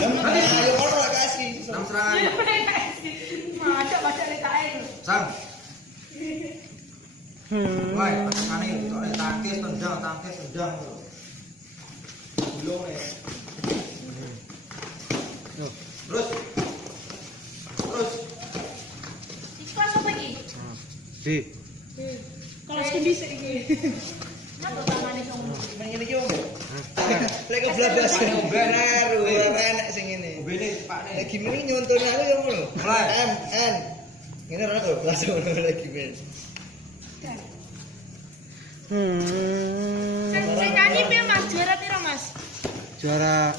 Ayo kono kasih. 6 serangan. Baca DKN. Sang. Wah, pasangane soalnya tangkis tendang. Belum ya. Terus. Kelas apa iki? D. Kelas kedis iki. Napa tangane sono? Ngene iki wong. Lek kebladas. Bener, ora enak sing ngene. Ubene pakne. Lagi mending nyontone aku yo ngono. Mulai. N. Ngene ora kok kelas ngono lagi men. Sing nyanyi piye Mas? Juara piro Mas? Juara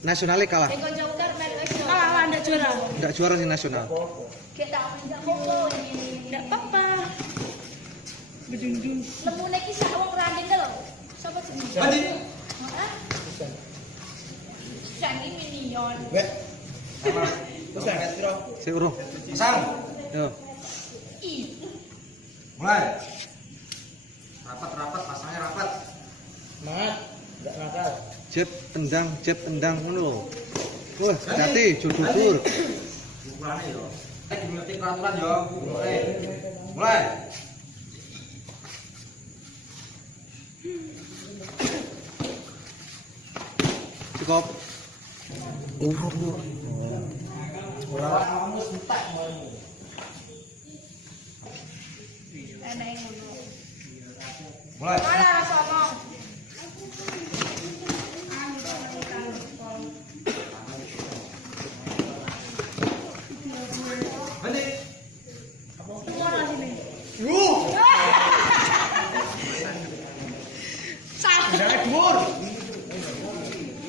nasionalnya kalah. Kalah ndak juara. Enggak juara di nasional. Ndak apa-apa. Bedundung. Lemune iki sak wong randing lho. Sapa jenenge? Mandi. Heeh. Sangi minion. Wek. Terus piro? Sik urung. Sang. Yo. Mulai. Rapat, pasangnya rapat. Semangat. Enggak nakal. Jeb tendang ngono lho. Wah, hati jul gugur. Ukurane yo. Ngerti peraturan yo. Mulai. Cukup. Ora kamu entek mau. Enak ngono. Mulai. Malah sono. Mandi. Mana sini? Jangan dhuwur.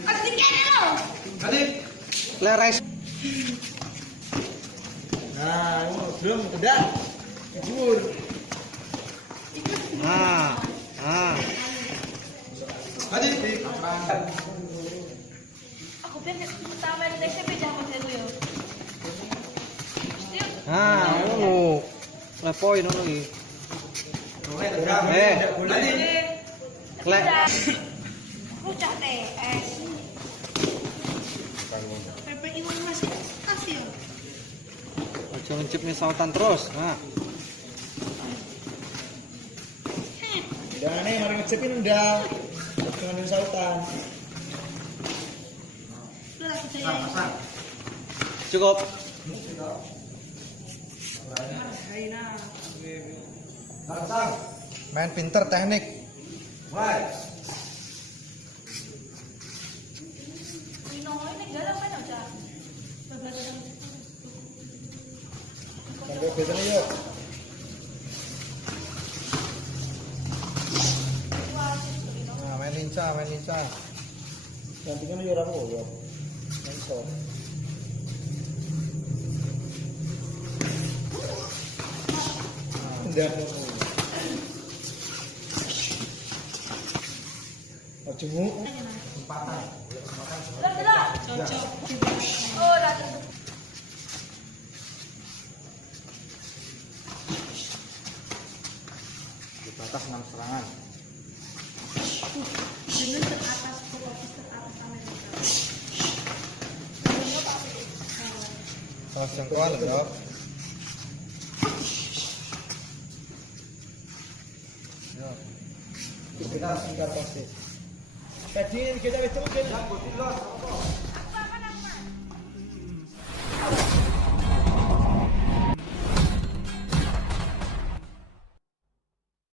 Aku dikene lho. Mandi. Leres. Nah, ngono belum udah. Dhuwur. Ah. Mandi. Serangan. Aku pengen pertama di SMP jangan dulu yo. Ngono. Lah poin ngono iki. Mulai tendang. Mandi. Lek. Rucak TS. PPI mau masih kasih ya. Aja ngecip nih sautan terus. Nah. Ndane mari ngecepin ndang. Dengan sautan. Pasang. Cukup. Pasang. Main pinter teknik. Mulai. Nino ini galau kan aja. Sampai betane yuk. Nah, main lincah. Nanti kan yo ora apa yo. Iso. Ndang. Ojomu. Empatan. Cocok. Oh, datang. Di batas 6 serangan. Dengan teratas fokus teratas Amerika. Terus jengkol, Dok. Kita singkar pasti. Tadi kita itu kan Putih los.